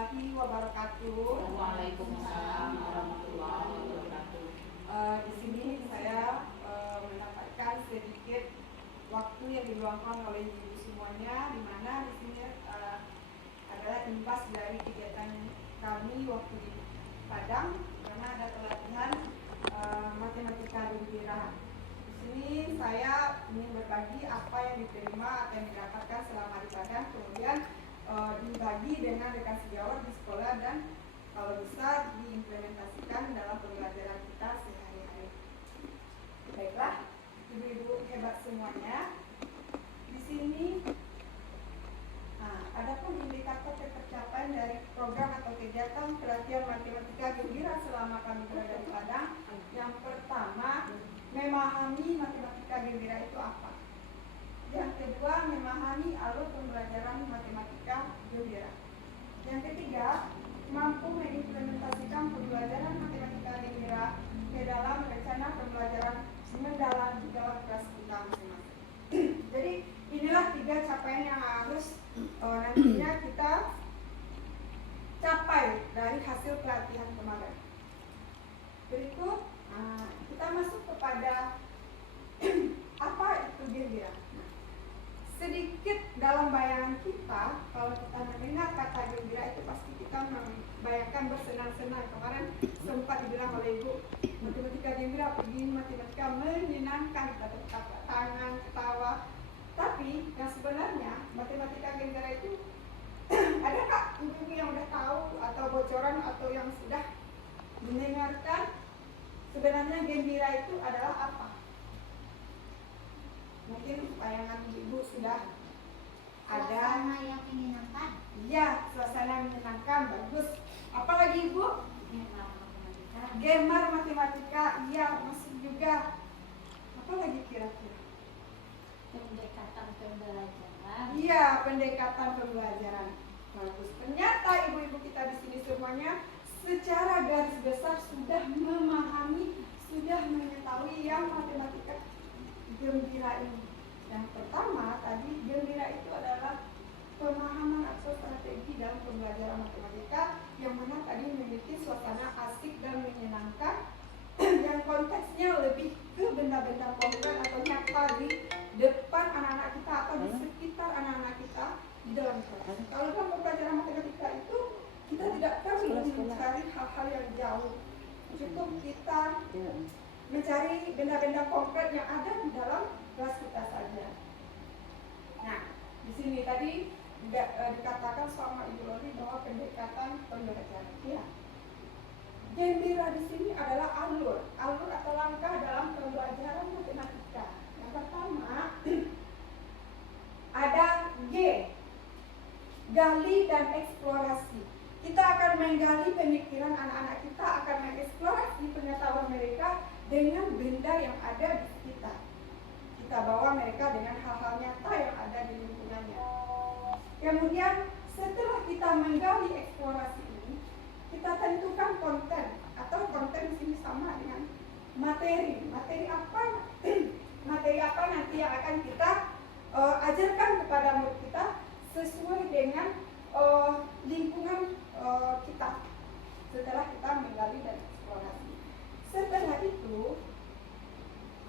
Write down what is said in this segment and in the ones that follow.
warahmatullahi wabarakatuh. Waalaikumsalam warahmatullahi wabarakatuh. Di sini saya mendapatkan sedikit waktu yang diluangkan oleh ibu semuanya, di mana di sini adalah imbas dari kegiatan kami waktu di Padang, karena ada pelatihan matematika gembira. Di sini saya ingin berbagi apa yang diterima atau yang didapatkan selama di Padang, kemudian dibagi dengan rekan sejawat di sekolah dan kalau bisa diimplementasikan dalam pembelajaran kita sehari-hari. Baiklah, ibu-ibu hebat semuanya. Di sini, adapun indikator tercapaian dari program atau kegiatan pelatihan matematika gembira selama kami berada di Padang. Yang pertama, memahami matematika gembira itu apa. Yang kedua, memahami alur pembelajaran matematika gembira. Yang ketiga, mampu mengimplementasikan pembelajaran matematika gembira ke dalam rencana pembelajaran mendalam di dalam kelas kita masing-masing. Jadi inilah 3 capaian yang harus nantinya kita capai dari hasil pelatihan kemarin. Berikut kita masuk kepada apa itu gembira. Sedikit dalam bayangan kita, kalau kita mendengar kata gembira itu pasti kita membayangkan bersenang-senang. Kemarin sempat dibilang oleh ibu, matematika gembira begini, matematika menyenangkan, kita tepuk tangan, ketawa. Tapi yang sebenarnya matematika gembira itu adakah ibu-ibu yang sudah tahu atau bocoran atau yang sudah mendengarkan sebenarnya gembira itu adalah apa? Mungkin bayangan ibu sudah ada. Suasana yang menyenangkan. Iya, suasana menyenangkan, bagus. Apalagi ibu? Gemar matematika. Gemar matematika, iya masuk juga. Apalagi kira-kira? Pendekatan pembelajaran. Iya, pendekatan pembelajaran. Bagus. Ternyata ibu-ibu kita di sini semuanya secara garis besar sudah memahami, sudah mengetahui yang matematika gembira ini. Yang pertama tadi, gembira itu adalah pemahaman atau strategi dalam pembelajaran matematika yang mana tadi memiliki suasana asik dan menyenangkan yang konteksnya lebih ke benda-benda konkret atau nyata di depan anak-anak kita atau di sekitar anak-anak kita di dalam kelas. Kalau dalam pembelajaran matematika itu kita tidak perlu mencari hal-hal yang jauh, cukup kita mencari benda-benda konkret yang ada di dalam kelas kita saja. Nah, di sini tadi dikatakan sama Ibu Loli bahwa pendekatan pembelajaran. Ya. Gembira di sini adalah alur atau langkah dalam pembelajaran matematika. Yang pertama ada G, gali dan eksplorasi. Kita akan menggali pemikiran anak-anak kita, akan mengeksplorasi pengetahuan mereka dengan benda yang ada di sekitar. Kita bawa mereka dengan hal-hal nyata yang ada di lingkungannya. Kemudian setelah kita menggali eksplorasi ini, kita tentukan konten atau konten di sini sama dengan materi. Materi apa nanti yang akan kita ajarkan kepada murid kita sesuai dengan lingkungan kita. Setelah kita menggali dan eksplorasi. Setelah itu,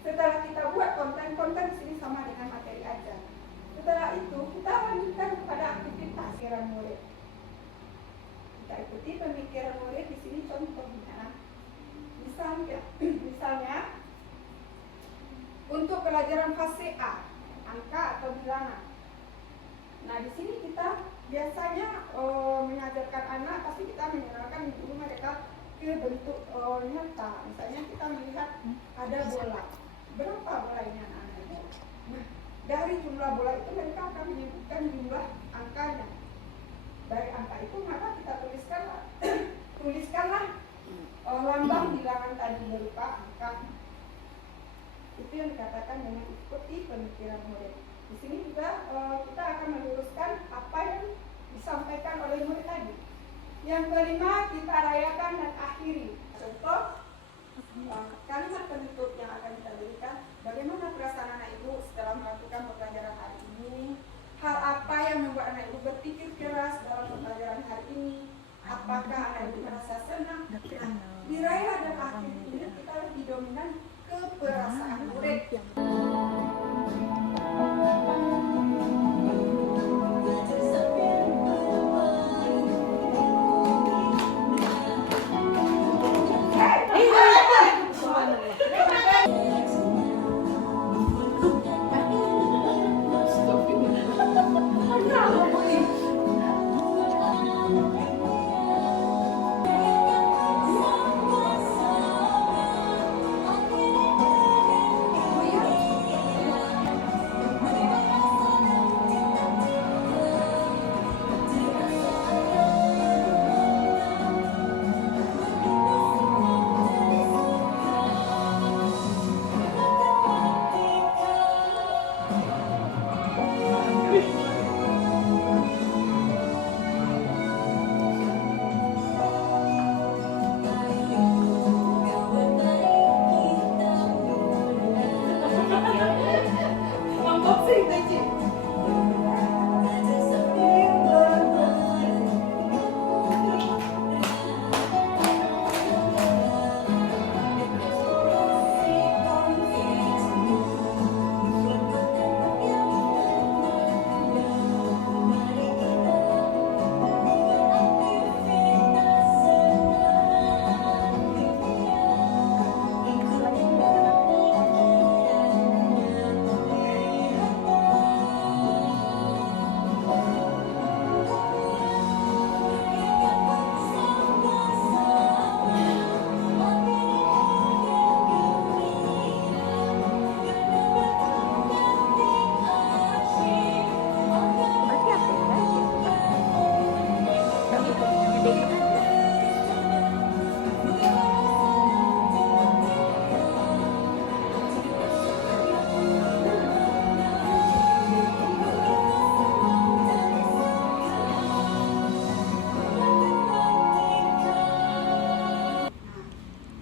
setelah kita buat konten di sini sama dengan materi ajar. Setelah itu, kita lanjutkan kepada aktivitas pemikiran murid. Kita ikuti pemikiran murid di sini contohnya. Misalnya untuk pelajaran fase A, angka atau bilangan. Nah, di sini kita biasanya mengajarkan anak, pasti kita mengenalkan dulu mereka ke bentuk nyata. Misalnya kita melihat ada bola. Berapa bola ini anak-anak? Nah, dari jumlah bola itu mereka akan menyebutkan jumlah angkanya. Dari angka itu maka kita tuliskanlah lambang bilangan tadi berupa angka. Itu yang dikatakan dengan ikuti pemikiran murid. Di sini juga kita akan meluruskan apa yang disampaikan oleh murid tadi. Yang kelima, kita rayakan dan akhiri. Contoh kalimat penutup yang akan kita berikan. Bagaimana perasaan anak ibu setelah melakukan pembelajaran hari ini? Hal apa yang membuat anak ibu berpikir keras dalam pembelajaran hari ini? apakah Anda merasa senang? Nah, di raya dan akhir ini kita lebih dominan ke perasaan murid. Unboxing tadi.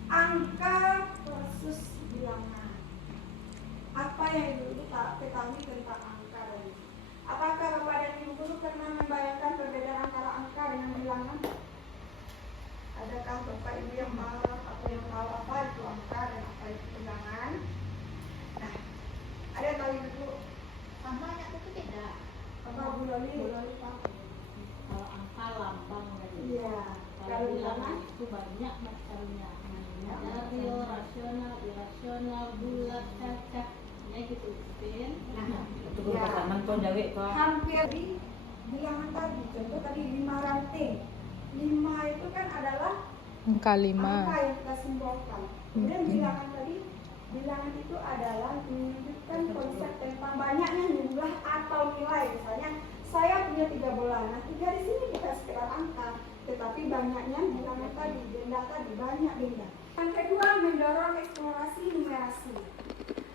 Angka versus bilangan. Apa yang dulu tak ketahui tentang angka dan apakah Bapak dan Ibu guru pernah membayangkan perbedaan antara angka dengan bilangan? Adakah Bapak Ibu yang tahu atau yang tahu apa itu angka dan apa itu bilangan? Nah, ada yang tahu Ibu? Sama anak itu beda. Apa Bu Loli? Bu Loli tahu? Kalau angka lambang dari. Iya. Kalau bilangan itu banyak macamnya. Ada real, rasional, irasional, bulat, cacat, ya gitu, Pin. Nah, Itu persamaan kau Jawa kok. hampir di bilangan tadi. Contoh tadi 5 ranting. 5 itu kan adalah Angka 5. angka yang kita simbolkan. Kemudian bilangan tadi, bilangan itu adalah menunjukkan konsep tentang banyaknya jumlah atau nilai. Misalnya saya punya 3 bola. Nah, 3 di sini kita sekedar angka, tetapi banyaknya bilangan tadi, benda tadi banyak benda. Yang kedua, mendorong eksplorasi numerasi.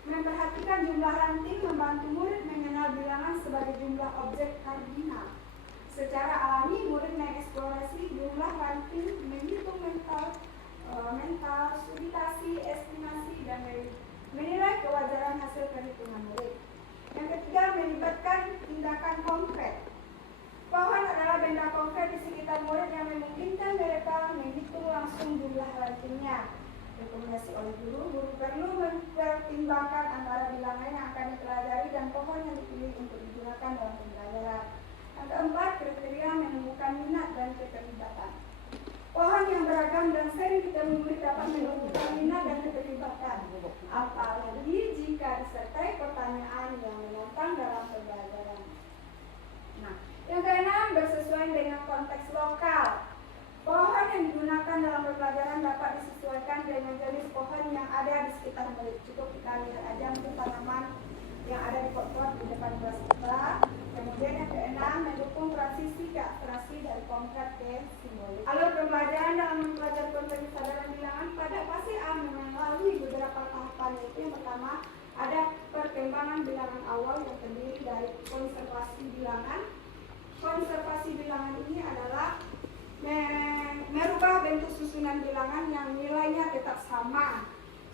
Memperhatikan jumlah ranting membantu murid mengenal bilangan sebagai jumlah objek kardinal. Secara alami, murid mengeksplorasi jumlah ranting, menghitung mental, subitasi, estimasi, dan menilai kewajaran hasil perhitungan murid. Yang ketiga, melibatkan tindakan konkret. Pohon adalah benda konkret di sekitar murid yang memungkinkan mereka menghitung langsung jumlah rantingnya. Rekomendasi oleh guru perlu mempertimbangkan antara bilangan yang akan dipelajari dan pohon yang dipilih untuk digunakan dalam pembelajaran. Yang keempat, kriteria menemukan minat dan keterlibatan. Pohon yang beragam dan sering ditemui murid dapat menemukan minat dan keterlibatan, apalagi jika disertai pertanyaan yang menantang dalam pembelajaran. Nah, yang keenam, bersesuaian dengan konteks lokal. Pohon yang digunakan dalam pembelajaran dapat disesuaikan dengan jenis pohon yang ada di sekitar murid. Cukup kita lihat aja mungkin tanaman yang ada di pot-pot di depan kelas kita. Kemudian yang keenam, mendukung transisi ke abstraksi dari konkret ke simbolik. Alur pembelajaran dalam mempelajari konsep kesadaran bilangan pada fase A melalui beberapa tahapan, yaitu yang pertama ada perkembangan bilangan awal yang terdiri dari konservasi bilangan. Konservasi bilangan ini adalah merubah bentuk susunan bilangan yang nilainya tetap sama.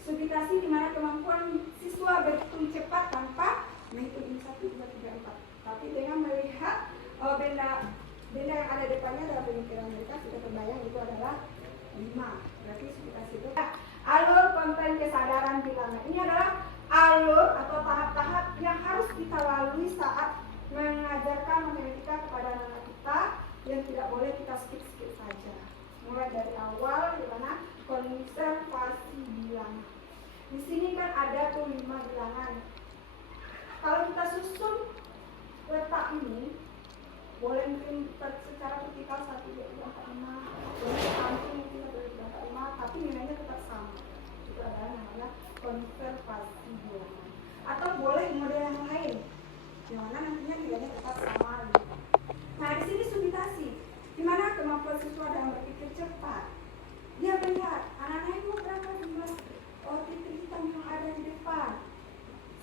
Subitasi di mana kemampuan siswa berhitung cepat tanpa menghitung 1, 2, 3, 4, tapi dengan melihat benda yang ada depannya dalam pemikiran mereka sudah terbayang 5. Berarti subitasi itu alur konten kesadaran bilangan. Ini adalah alur atau tahap-tahap yang harus kita lalui saat mengajarkan matematika kepada anak-anak kita, yang tidak boleh kita skip saja. Mulai dari awal di mana konservasi bilangan. Di sini kan ada tuh 5 bilangan. Kalau kita susun letak ini, boleh mungkin secara vertikal 1, 2, 3, 4, 5, boleh samping mungkin 1, 2, 3, 4, 5, tapi nilainya tetap sama. Itu adalah namanya konservasi bilangan. Atau boleh model yang lain, yang mana nantinya nilainya tetap sama. Gitu. Nah di sini subitasi, di mana kemampuan siswa dalam berpikir cepat. Dia melihat anak-anak itu berapa jumlah titik hitam yang ada di depan.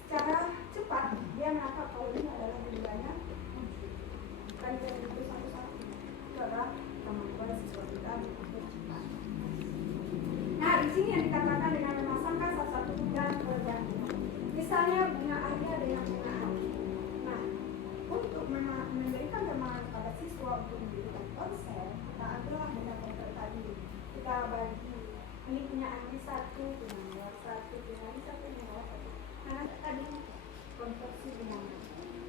Secara cepat dia menangkap kalau ini adalah jumlahnya. Bukan dari itu satu-satu. Itu adalah kemampuan siswa kita berpikir cepat. Nah di sini yang dikatakan dengan memasangkan salah satu dan perbandingan. Misalnya bunga Arya dengan bunga Aki. Nah untuk memberikan pemahaman kepada siswa untuk memberikan konsep, kita ambillah benda konkret tadi. Kita bagi, ini punya Andi 1, punya Mawar 1, punya Andi 1, punya Mawar 1. Nah tadi konversi bilangan.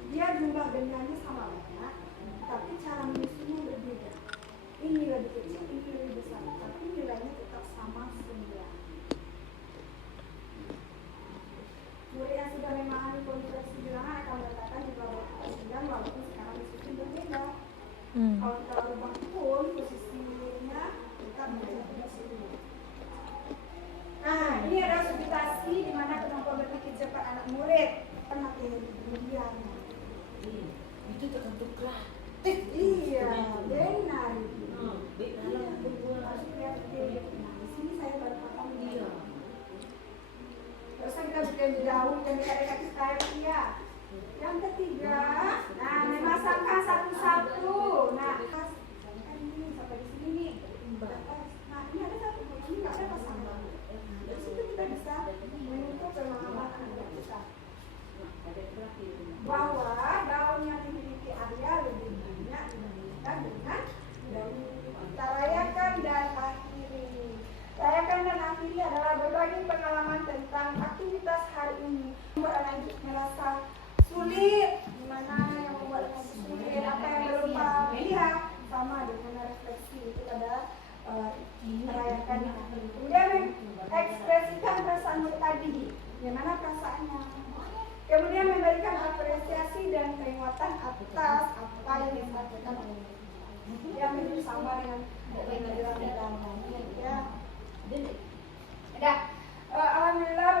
Dia jumlah bendanya sama banyak, tapi cara menyusunnya berbeda. Ini lebih kecil, ini lebih besar, tapi nilainya tetap sama 9. Murid yang sudah memahami konversi bilangan akan mendapatkan jumlah botol 9 walaupun sekarang disusun berbeda. Kalau kita rubah pun posisinya kita menjadi 10. Nah, ini adalah subitasi di mana kemampuan berpikir cepat anak murid materi kemudian. Itu tertentu kreatif. Iya, benar. Kalau berbuat Harus kreatif. Nah, di sini saya baru paham dia. Terus kita bikin jauh dan dekat-dekat kita ya. Yang ketiga, nah memasangkan satu-satu. Nah, kan ini sampai di sini nih. Nah, ini ada satu, ini nggak ada pasangan. Dari situ kita bisa menuntut pemahaman anak kita bahwa daun yang dimiliki Arya lebih banyak dibandingkan dengan daun kita. Rayakan dan akhiri. Rayakan dan akhiri adalah berbagi pengalaman tentang aktivitas hari ini. Membuat anak itu merasa sulit, gimana yang membuat anak sulit, apa yang belum lihat, sama dengan refleksi. Itu adalah merayakan dan akhiri. Kemudian mengekspresikan perasaan tadi, gimana perasaannya. Kemudian memberikan apresiasi dan peringatan atas apa yang disampaikan oleh yang menjadi sama dengan pengadilan ya. Ada alhamdulillah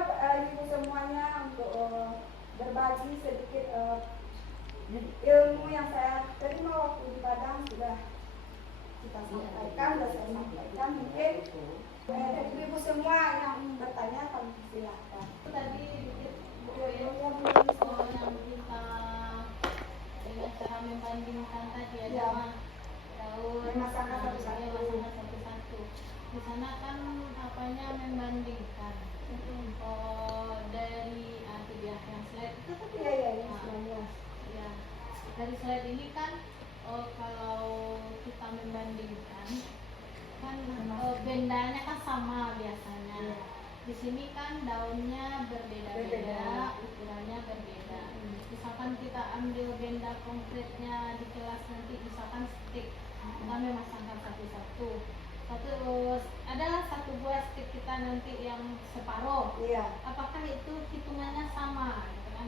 ibu semuanya untuk berbagi sedikit ilmu yang saya terima waktu di Padang sudah kita sampaikan, sudah saya sampaikan. Mungkin dari ibu semua yang bertanya kami silakan. Tadi yang kita dengan cara membandingkan tadi ada daun Memasangkan satu-satu. Di sana kan apanya membandingkan. Dari yang slide itu tadi. Ya. Dari slide ini kan kalau kita membandingkan kan bendanya kan sama biasanya. Di sini kan daunnya berbeda-beda, ukurannya berbeda. Misalkan kita ambil benda konkretnya di kelas nanti, misalkan stick, kita memasangkan satu-satu. Terus adalah satu buah stick kita nanti yang separuh. Iya. Apakah itu hitungannya sama? Gitu kan?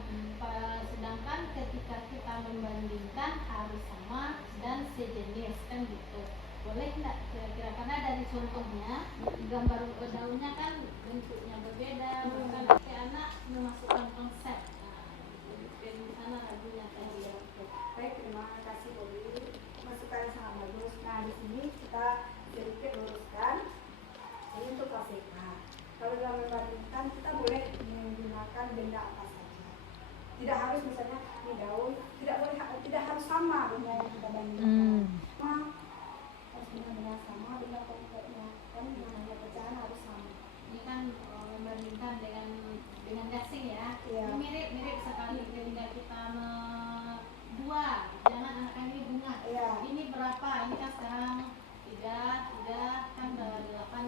Sedangkan ketika kita membandingkan harus sama dan sejenis kan gitu. Boleh enggak kira-kira, karena dari contohnya gambar daunnya kan bentuknya berbeda, bahkan anak memasukkan konsep. Di sana ragunya tadi. Baik, terima kasih Bobi. Masukan yang sangat bagus. Nah, di sini kita sedikit luruskan. Ini untuk kelas TK. Kalau dalam membandingkan, kita boleh menggunakan benda apa saja. Tidak harus misalnya ini daun, tidak harus sama benda yang kita bandingkan. Benar-benar sama dengan konkretnya, kan namanya pecahan harus sama. Ini kan membandingkan dengan gasing ya. Iya. Ini mirip sekali ketika kita dua, jangan anak ini bunga. Iya. Ini berapa? Ini kan sekarang tiga kan 8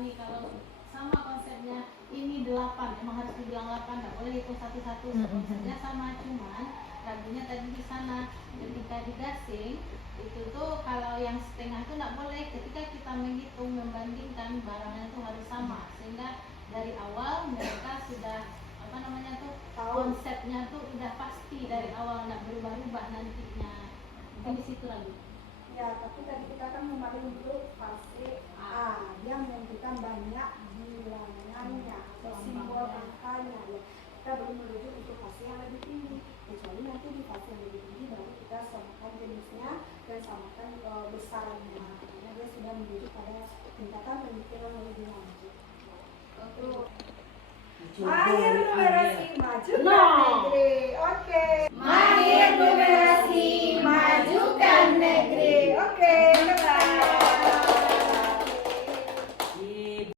boleh hitung satu-satu, konsepnya sama, cuman ragunya tadi di sana ketika digasing itu tuh kalau yang setengah itu nggak boleh. Ketika kita menghitung membandingkan barangnya itu harus sama, sehingga dari awal mereka sudah apa namanya tuh konsepnya tuh udah pasti dari awal, nggak berubah-ubah nantinya. Mungkin di situ lagi. Ya, tapi tadi kita kan memakai untuk fase A yang menentukan banyak bilangannya atau simbol angkanya ya. Kita belum menuju untuk fase yang lebih tinggi, kecuali nanti di fase yang lebih tinggi baru kita samakan jenisnya dan samakan besarnya, karena dia sudah menuju pada tingkatan pemikiran lebih lanjut. Mahir numerasi maju ke negeri. Oke. Mahir numerasi